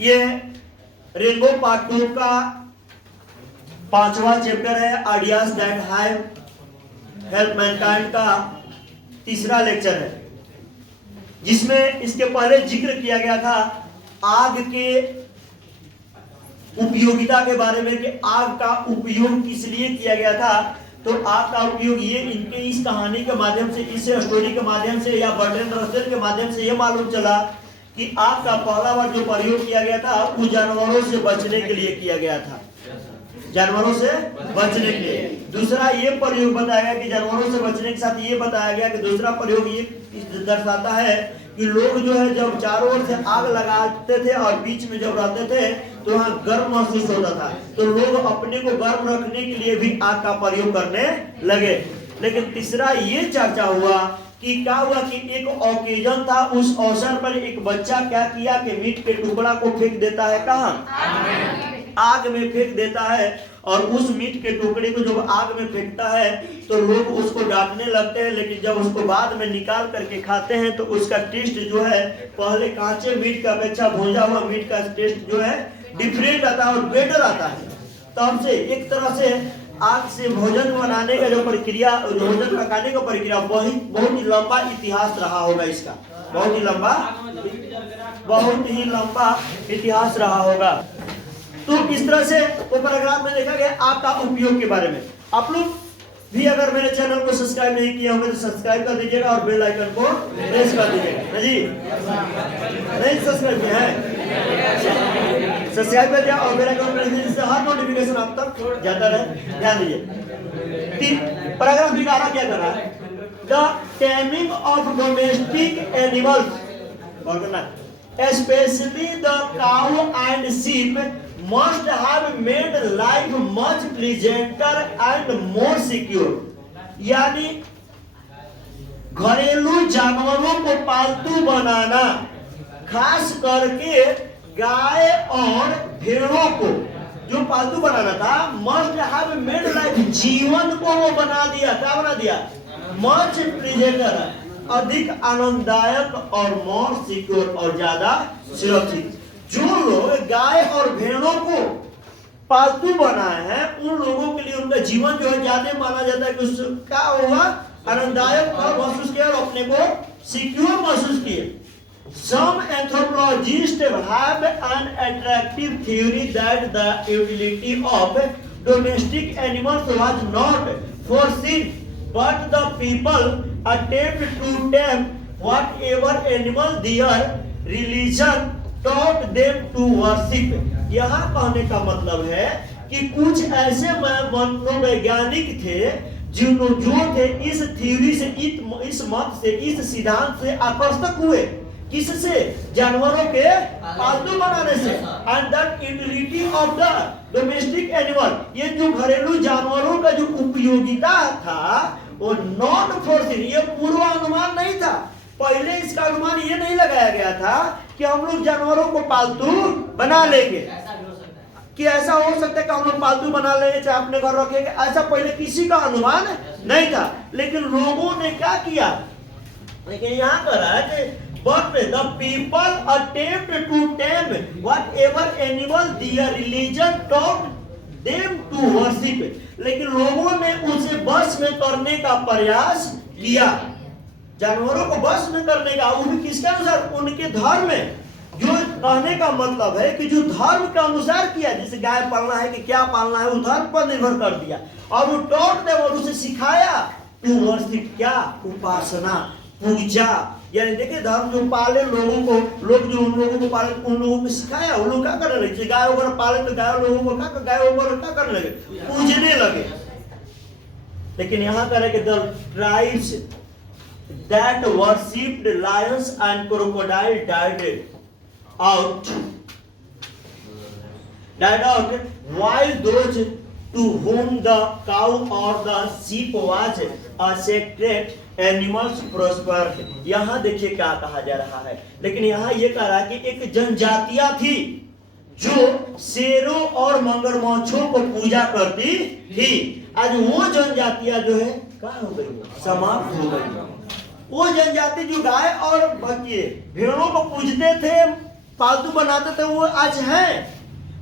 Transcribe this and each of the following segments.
ये rainbow part 2 का 5वां चैप्टर है, ideas that have help Mankind का 3रा लेक्चर है, जिसमें इसके पहले जिक्र किया गया था आग के उपयोगिता के बारे में कि आग का उपयोग किस लिए किया गया था। तो आग का उपयोग ये इनके इस कहानी के माध्यम से, इस स्टोरी के माध्यम से या बर्ट्रैंड रसेल के माध्यम से ये मालूम चला कि आग का पहला बार जो प्रयोग किया गया था वो जानवरों से बचने के लिए किया गया था, जानवरों से बचने के लिए। दूसरा ये प्रयोग बताया गया कि जानवरों से बचने के साथ ये बताया गया कि दूसरा प्रयोग ये दर्शाता है कि लोग जो है जब चारों ओर से आग लगाते थे और बीच में जब रहते थे तो वहाँ गर्म महसूस होता था, तो लोग अपने को गर्म रखने के लिए भी आग का प्रयोग करने लगे। लेकिन तीसरा ये चर्चा हुआ कि क्या हुआ कि एक ओकेजन था, उस अवसर पर एक बच्चा क्या किया कि मीट के टुकड़ा को फेंक देता है, कहाँ? आग में फेंक देता है। और उस मीट के टुकड़े को जब आग में फेंकता है तो लोग उसको डांटने लगते हैं, लेकिन जब उसको बाद में निकाल करके खाते हैं तो उसका टेस्ट जो है पहले कांचे मीट का अपेक्षा भुजा हुआ मीट का टेस्ट जो है डिफरेंट आता है और बेटर आता है। तब से एक तरह से आग से भोजन बनाने का जो प्रक्रिया, भोजन पकाने का प्रक्रिया बहुत ही लंबा इतिहास रहा होगा इसका, बहुत ही लंबा इतिहास रहा होगा। तो इस तरह से वो पैराग्राफ में देखा गया आग का उपयोग के बारे में। आप लोग भी अगर मेरे चैनल को सब्सक्राइब नहीं किया होगा तो सब्सक्राइब कर दीजिएगा और बेल आइकन को प्रेस कर दीजिएगा। जी नहीं सब्सक्राइब किया है, सब्सक्राइब कर दिया और बेल आइकन प्रेस दीजिए, जिससे हर नोटिफिकेशन आप तक जाता रहे। ध्यान दीजिए। पैराग्राफ 11 क्या कर रहा है? The taming of domestic animals, especially the cow and sheep, must have made life much pleasanter and more secure। यानी घरेलू जानवरों को पालतू बनाना, खास करके गाय और भेड़ों को जो पालतू बनाना था, must have made life, जीवन को वो बना दिया, क्या बना दिया? much pleasanter, अधिक आनंददायक और मोर सिक्योर और ज्यादा सुरक्षित। जो लोग गाय और भेड़ों को पालतू बनाए हैं उन लोगों के लिए उनका जीवन जो है ज्यादा माना जाता है कि उसका होगा आनंददायक और महसूस किया और अपने को सिक्योर महसूस किए। Some anthropologists have an attractive theory that the utility of domestic animals was not foreseen, but the people attempt to tame whatever animal their religion taught them to worship। यहाँ कहने का मतलब है कि कुछ ऐसे मनोवैज्ञानिक थे जो थे इस थ्योरी से, इस मत से, इस सिद्धांत से आकर्षक हुए। किससे? जानवरों के पालतू बनाने से। And that utility of the domestic animal, ये जो घरेलू जानवरों का जो उपयोगिता था वो नॉन फोर्सिंग, ये पूर्वानुमान नहीं था। पहले इसका अनुमान ये नहीं लगाया गया था कि हम लोग जानवरों को पालतू बना लेंगे, कि ऐसा हो सकता है कि हम लोग पालतू बना लेंगे चाहे अपने घर रखेंगे, ऐसा पहले किसी का अनुमान नहीं था। लेकिन लोगों ने क्या किया, लेकिन यहाँ कर रहा है कि but the people attempt to tame whatever animal their religion taught them to worship। लेकिन लोगों ने उसे बस में करने का प्रयास किया, जानवरों को बस में करने का, वो भी किसके अनुसार? उनके धर्म में। जो कहने का मतलब है कि जो धर्म के अनुसार किया, जैसे गाय पालना है कि क्या पालना है, वो धर्म पर निर्भर कर दिया और वो taught them, और उसे सिखाया to worship, क्या? उपासना, पूजा। यानी देखिए धर्म जो पाले लोगों को, लोग जो उन लोगों को पाले उन लोगों को सिखाया, उन लोग क्या करने लगे? गाय वगैरह पाले तो गाय लोगों को गाय वगैरह क्या करने लगे? पूजने लगे। लेकिन यहाँ कह रहे कि the tribes that worshipped lions and crocodile died out, while those to whom the cow or the sheep was a sacred animals prospered। यहाँ देखिए क्या कहा जा रहा है। लेकिन यहाँ ये कह रहा है कि एक जनजातियां थी जो शेरों और मगरमच्छों को पूजा करती थी। आज वो जनजातियां जो है कहाँ हो गई? समाप्त हो गई। वो जनजाति जो गाय और भेड़ों को पूजते थे, पालतू बनाते थे वो आज हैं,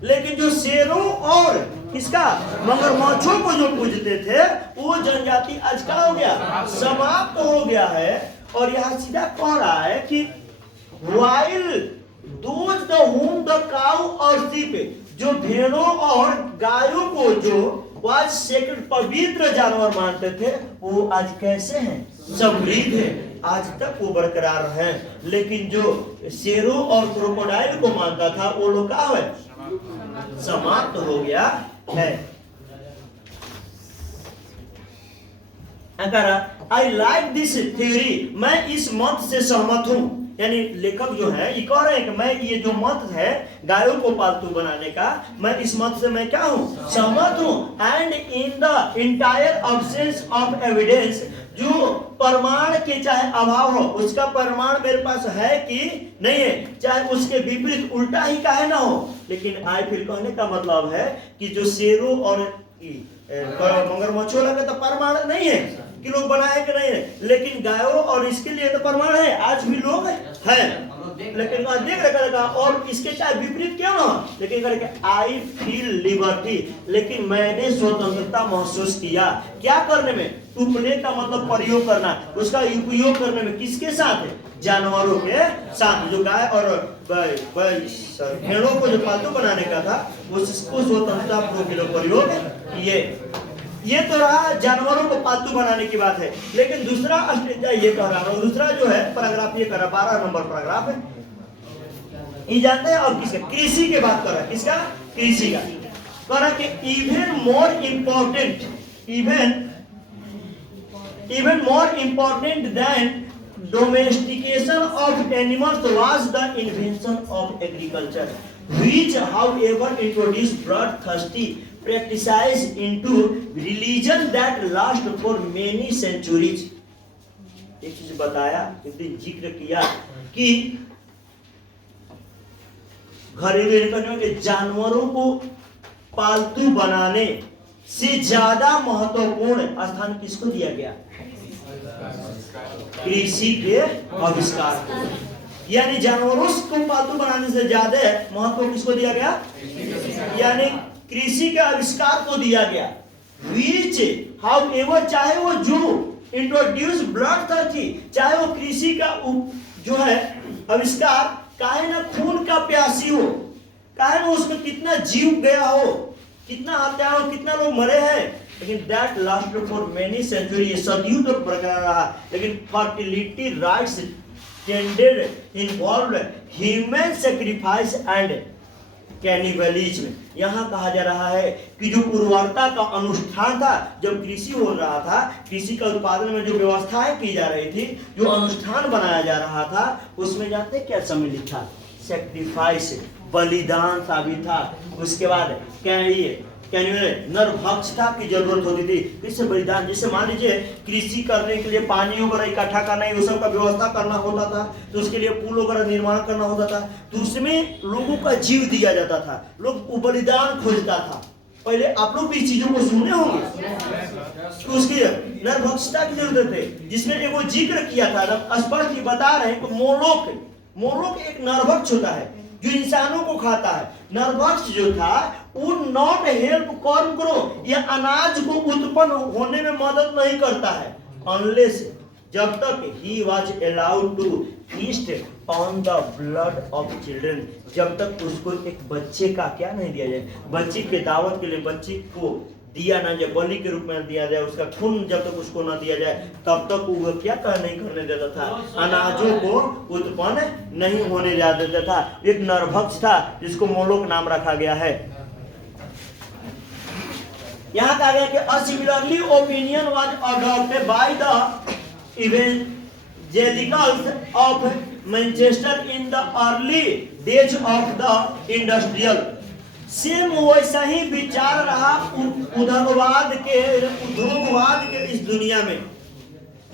लेकिन जो शेरों और किसका मगरमच्छों को जो पूजते थे वो जनजाति आज क्या हो गया, समाप्त हो गया है। और यहाँ सीधा कह रहा है कि while those the whom the cow or sheep, जो भेड़ों और गायों को जो आज सेक्रेड पवित्र जानवर मानते थे वो आज कैसे हैं, समृद्ध है, आज तक वो बरकरार हैं। लेकिन जो शेरों और क्रोकोडाइल को मानता था वो लोग क्या है, समाप्त हो गया है। आई लाइक दिस थ्योरी, मैं इस मत से सहमत हूं। यानी लेखक जो है ये कह रहे हैं कि मैं ये जो मत है गायों को पालतू बनाने का, मैं इस मत से मैं क्या हूं, सहमत हूं। And in the entire absence of evidence, जो प्रमाण के चाहे अभाव हो, उसका प्रमाण मेरे पास है कि नहीं है, चाहे उसके विपरीत उल्टा ही काहे ना हो, लेकिन आई फिर कहने का मतलब है कि जो शेरों और मगरमच्छों लगे तो प्रमाण नहीं है कि लोग बनाए कि नहीं है, लेकिन गायों और इसके लिए तो प्रमाण है, आज भी लोग हैं। लेकिन देख रखा और इसके चाहे विपरीत क्या ना, लेकिन करके आई फील लिबर्टी, लेकिन मैंने स्वतंत्रता महसूस किया। क्या करने में, टुकड़े का मतलब प्रयोग करना, उसका उपयोग करने में किसके साथ है, जानवरों के साथ। जो गाय और भेड़ों को जो पालतू बनाने का था उसको स्वतंत्रता पूर्वक प्रयोग किए। ये तो रहा जानवरों को पालतू बनाने की बात है। लेकिन दूसरा ये कह रहा हूं, दूसरा जो है पैराग्राफ ये कर रहा, 12 नंबर पैराग्राफ है, ये जानते हैं अब किसका, कृषि के बात कर रहा है, किसका, कृषि का। कह रहा कि even more important then domestication of animals was the invention of agriculture, which however introduced bloodthirsty practices into religion that last for many centuries। एक चीज बताया, एक दिन जिक्र किया कि घरेलू के जानवरों को पालतू बनाने से ज्यादा महत्वपूर्ण स्थान किसको दिया गया, कृषि के आविष्कार को। यानी जानवरों को पालतू बनाने से ज्यादा महत्व किसको दिया गया, यानी कृषि के आविष्कार को दिया गया। Which however, चाहे वो जो इंट्रोड्यूस ब्लड थी, चाहे वो कृषि का जो है आविष्कार काहे ना खून का प्यासी हो, काहे ना उसमें कितना जीव गया हो, कितना हत्या हो, कितना लोग मरे हैं, लेकिन that last for many century, ये सदियों तक बरकरार रहा। लेकिन fertility rites tended involve human sacrifice and cannibalism. यहाँ कहा जा रहा है कि जो उर्वरता का अनुष्ठान था, जब कृषि हो रहा था, कृषि का उत्पादन में जो व्यवस्थाएं की जा रही थी, जो अनुष्ठान बनाया जा रहा था, उसमें जानते क्या सम्मिलित था, सैक्रिफाइस, बलिदान साबित था। उसके बाद नरभक्ष था की जरूरत होती थी, किससे बलिदान, जैसे मान लीजिए कृषि करने के लिए पानी वगैरह इकट्ठा करना, वो सब का व्यवस्था करना होता था, तो उसके लिए पुल वगैरह निर्माण करना होता था, तो उसमें लोगों का जीव दिया जाता था, लोग बलिदान खोजता था। पहले आप लोग भी चीजों को सुने होंगे, तो उसकी नरभक्षता की जरूरत है, जिसमें एक वो जिक्र किया था, स्पष्ट बता रहे हैं कि मोलोक एक नरभक्ष होता है जो इंसानों को खाता है। नरभक्ष जो था वो नॉट हेल्प कॉर्न ग्रो, या अनाज को उत्पन्न होने में मदद नहीं करता है, अनलेस जब तक ही was allowed to feast on the blood of children, जब तक उसको एक बच्चे का क्या नहीं दिया जाए, बच्चे के दावत के लिए बच्चे को दिया ना जाए, बलि के रूप में दिया जाए, उसका खून जब तक उसको ना दिया जाए तब तक वो क्या नहीं करने देता था, अनाजों को उत्पन्न नहीं होने देता था। एक नरभक्ष था जिसको मोलोक नाम रखा गया है। यहाँ कहा गया कि a similarly opinion was adopted by the evangelicals of Manchester in the early days of the industrial। Same वैसा ही विचार रहा उद्योगवाद के इस दुनिया में।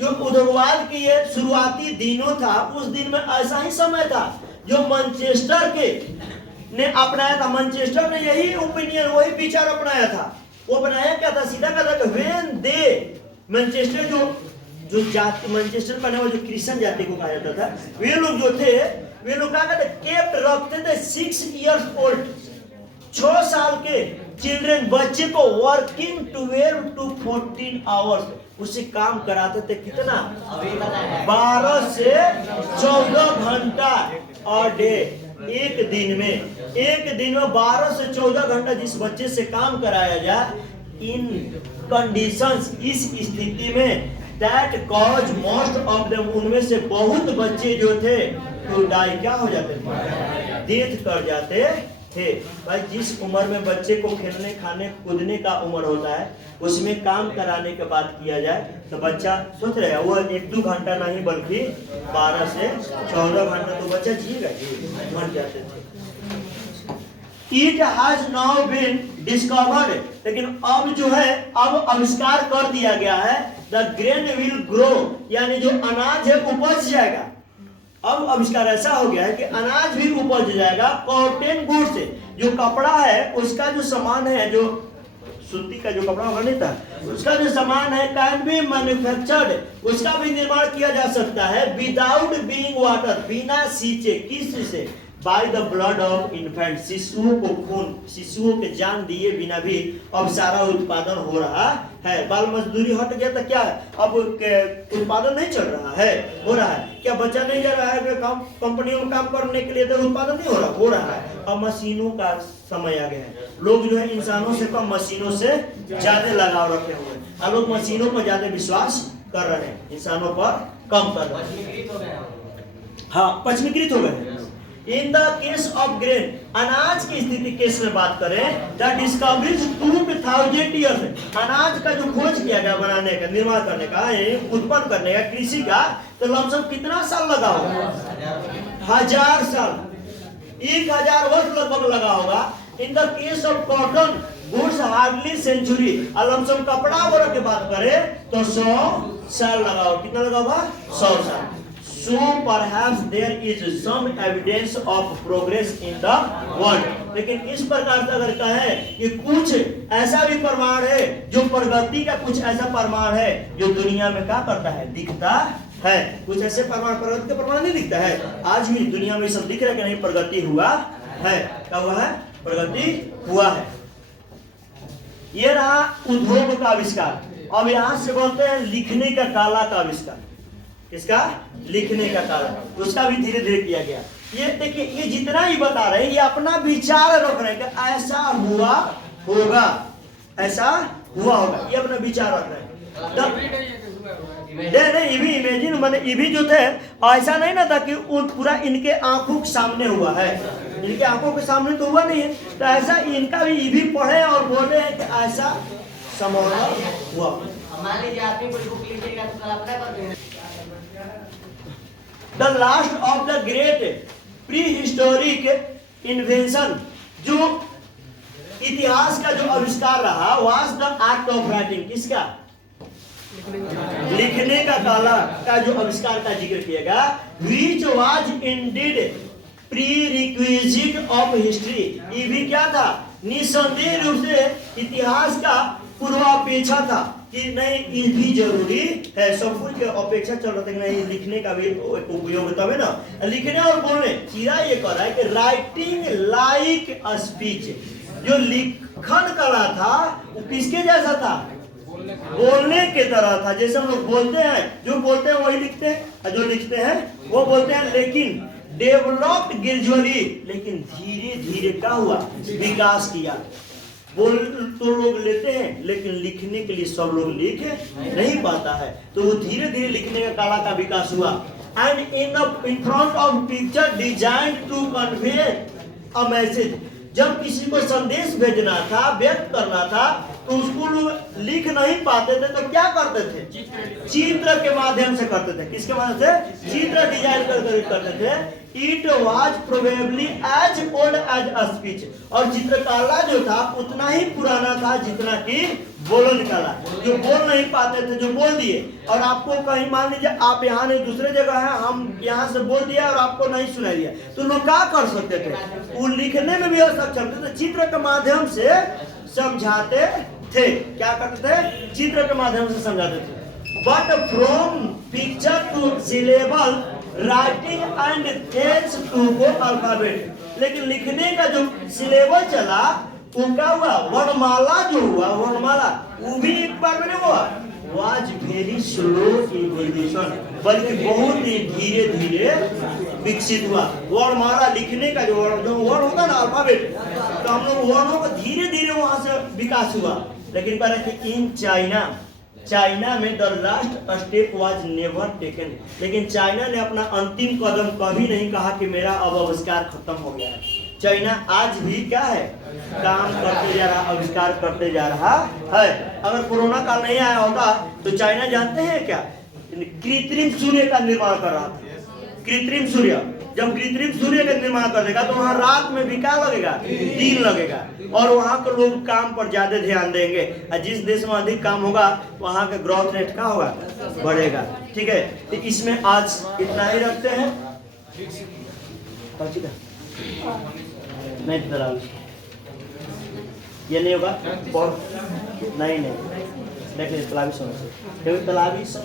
जो उद्योगवाद की ये शुरुआती दिनों था, उस दिन में ऐसा ही समय था जो मैनचेस्टर के ने अपनाया था। मैनचेस्टर ने यही ओपिनियन, वही विचार अपनाया था। वो बनाया क्या था, सीधा कहता था व्हेन दे मैनचेस्टर जो जाति, मैनचेस्टर का नाम जो क्रिश्चियन जाति को कहा जाता था, वे लोग जो थे वे लोग क्या करते, केप्ट रखते थे 6 इयर्स ओल्ड, 6 साल के चिल्ड्रन बच्चे को वर्किंग 12 to 14 आवर्स, उसे काम कराते थे कितना, 12 से 14 घंटा और डे। एक दिन में 12 से 14 घंटा जिस बच्चे से काम कराया जाए, इन कंडीशंस, इस स्थिति में, that cause most of them, उनमें से बहुत बच्चे जो थे तो डाई, क्या हो जाते थे, डेथ कर जाते थे। भाई जिस उम्र में बच्चे को खेलने खाने कूदने का उम्र होता है, उसमें काम कराने के बात किया जाए तो बच्चा सोच रहे वो 1-2 घंटा नहीं बल्कि 12 से 14 घंटा तो बच्चा जिएगा, मर जाते थे। It has now been discovered, लेकिन अब जो है, अब आविष्कार कर दिया गया है, the grain will grow, यानी जो अनाज है उपज जाएगा। अब आविष्कार ऐसा हो गया है कि अनाज भी उपज जाएगा। कॉटन गुड से, जो कपड़ा है उसका जो सामान है, जो सूती का जो कपड़ा नहीं था, उसका जो सामान है, कैन बी मैन्युफैक्चर्ड, उसका भी निर्माण किया जा सकता है, विदाउट बीइंग वाटर, बिना सींचे, किस से, by the blood of infant, शिशुओं को खून, शिशुओं के जान दिए बिना भी अब सारा उत्पादन हो रहा है। बाल मजदूरी हट गया तो क्या है, अब उत्पादन नहीं चल रहा है, हो रहा है। क्या बच्चा नहीं जा रहा है कंपनियों में काम करने के लिए, तो उत्पादन नहीं हो रहा है। अब मशीनों का समय आ गया है, लोग जो है इंसानों से कम मशीनों से ज्यादा लगाव रखे हुए हैं, और लोग मशीनों पर ज्यादा विश्वास कर रहे हैं, इंसानों पर कम कर रहे हैं। हाँ, पश्चिमीकृत हो गए हैं। इन द केस ऑफ ग्रेन, अनाज की स्थिति केस में बात करें, द डिस्कवरीज 2000 ईयर्स, अनाज का जो खोज किया गया, बनाने का, निर्माण करने का, उत्पन्न करने का, कृषि का, तो लमसम कितना साल लगा होगा, 1000 साल, 1000 वर्ष लगभग लगा होगा। In the case of cotton goods hardly century, lump sum कपड़ा वगैरह की बात करें तो 100 साल लगा होगा। कितना लगा होगा, 100 साल। So perhaps there is some evidence of progress in the world, लेकिन इस प्रकार से अगर कहें कि कुछ ऐसा भी प्रमाण है, जो प्रगति का कुछ ऐसा प्रमाण है जो दुनिया में क्या करता है, दिखता है। कुछ ऐसे प्रमाण, प्रगति का प्रमाण नहीं दिखता है। आज भी दुनिया में सब दिख रहा है कि नहीं, प्रगति हुआ है। क्या हुआ है, प्रगति हुआ है। ये रहा उद्योग का आविष्कार। अब यहां से बोलते हैं लिखने का कला का आविष्कार। इसका लिखने का कारण, उसका भी धीरे धीरे किया गया। ये देखिए, ये जितना ही बता रहे हैं, ये अपना विचार रख रहे हैं कि ऐसा हुआ होगा, ऐसा हुआ होगा, ये अपना विचार रख रहे हैं। नहीं, ये भी इमेजिन, मैंने ये भी जो थे, ऐसा नहीं ना था कि पूरा इनके आंखों के सामने हुआ है, इनके आंखों के सामने तो हुआ नहीं है, तो ऐसा इनका भी ये भी पढ़े और बोले हैं कि ऐसा संभव हुआ। मान लीजिए आप ही कोई बुक लीजिएगा तो कल्पना कर देंगे। The last of the great prehistoric invention, जो इतिहास का जो आविष्कार रहा, was the act of writing, किसका, लिखने का कला का जो आविष्कार का जिक्र किया गया, which was indeed prerequisite of history, ये भी क्या था, निसंदेह रूप से इतिहास का पूर्वापेक्षा था कि नहीं, ये भी जरूरी है। सब कुछ की अपेक्षा चल रहा था कि नहीं, लिखने का भी उपयोग तब है ना। लिखने और बोलने, चीरा ये कर रहा है कि राइटिंग लाइक अ स्पीच, जो लिखन कला था वो किसके जैसा था, बोलने के तरह था। जैसे हम लोग बोलते हैं, जो बोलते हैं वही लिखते हैं, जो लिखते हैं वो बोलते हैं। लेकिन डेवलप्ड ग्रेजुअली, लेकिन धीरे धीरे क्या हुआ, विकास किया। बोल तो लोग लेते हैं, लेकिन लिखने के लिए सब लोग लिख नहीं पाता है, तो वो धीरे धीरे लिखने का कला का विकास हुआ। And in front of picture design to convey a message, जब किसी को संदेश भेजना था, व्यक्त करना था, तो उसको लोग लिख नहीं पाते थे, तो क्या करते थे, चित्र के माध्यम से करते थे। किसके माध्यम से, चित्र डिजाइन करते थे। It was probably as old as a speech, और चित्रकला जो था उतना ही पुराना था जितना कि बोलन कला। जो बोल नहीं पाते थे, जो बोल दिए, और आपको कहीं मान लीजिए आप यहाँ नहीं दूसरे जगह है, हम यहाँ से बोल दिया और आपको नहीं सुनाई दिया, तो लोग क्या कर सकते थे, वो लिखने में भी असक्षम थे, तो चित्र के माध्यम से समझाते थे। क्या करते थे, चित्र के माध्यम से समझाते थे। But from picture to syllable writing and tells to को अल्फाबेट, लेकिन लिखने का जो सिलेबस चला वो क्या हुआ, वर्णमाला जो हुआ, वर्णमाला वो भी एक बार में नहीं हुआ, वाज वेरी स्लो इवोल्यूशन, बल्कि बहुत ही धीरे धीरे विकसित हुआ। वर्णमाला लिखने का जो वर्ण होता ना अल्फाबेट, तो हम लोग वर्णों का धीरे धीरे वहां से विकास हुआ। लेकिन कह रहे थे इन चाइना में the last step was never taken, लेकिन चाइना ने अपना अंतिम कदम कभी नहीं कहा कि मेरा अब आविष्कार खत्म हो गया है। चाइना आज भी क्या है, काम करते जा रहा, आविष्कार करते जा रहा है। अगर कोरोना काल नहीं आया होता तो चाइना जानते हैं क्या, कृत्रिम सूर्य का निर्माण कर रहा था। कृत्रिम सूर्य, जब कृत्रिम सूर्य का निर्माण कर देगा तो वहाँ रात में भी क्या लगेगा, दिन लगेगा, और वहाँ के लोग काम पर ज्यादा ध्यान देंगे, और जिस देश में अधिक काम होगा वहाँ का ग्रोथ रेट क्या होगा, बढ़ेगा। ठीक है, तो इसमें आज इतना ही रखते हैं। नहीं तलावी ये नहीं होगा, नहीं देख लीजिए तलावी सुनो, तलावी सब